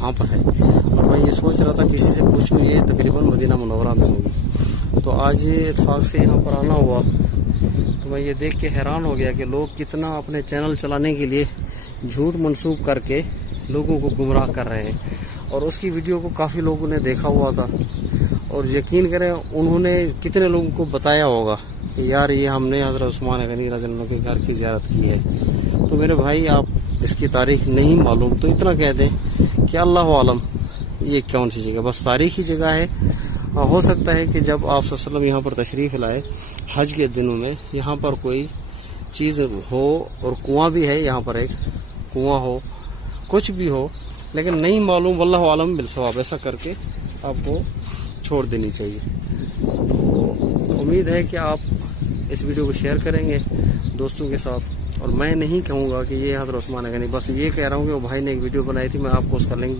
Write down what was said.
कहाँ पर है। और मैं ये सोच रहा था किसी से पूछूं, ये तकरीबन मदीना मुनव्वरा में होगी। तो आज ये इत्तेफाक से यहाँ पर आना हुआ तो मैं ये देख के हैरान हो गया कि लोग कितना अपने चैनल चलाने के लिए झूठ मंसूब करके लोगों को गुमराह कर रहे हैं। और उसकी वीडियो को काफ़ी लोगों ने देखा हुआ था और यकीन करें उन्होंने कितने लोगों को बताया होगा कि यार ये हमने हज़रत उस्मान गनी रज़ियल्लाहु अन्हु के घर की ज़ियारत की है। तो मेरे भाई आप इसकी तारीख़ नहीं मालूम तो इतना कह दें कि अल्लाह आलम ये कौन सी जगह, बस तारीख़ी जगह है। हो सकता है कि जब आप सल्लल्लाहु अलैहि वसल्लम यहाँ पर तशरीफ़ लाए हज के दिनों में यहाँ पर कोई चीज़ हो, और कुआं भी है यहाँ पर, एक कुआं हो, कुछ भी हो, लेकिन नहीं मालूम, वल्लाहु आलम बिलसवाब। ऐसा करके आपको छोड़ देनी चाहिए। तो उम्मीद है कि आप इस वीडियो को शेयर करेंगे दोस्तों के साथ। और मैं नहीं कहूँगा कि ये हज़रत उस्मान गनी, बस ये कह रहा हूँ कि वो भाई ने एक वीडियो बनाई थी, मैं आपको उसका लिंक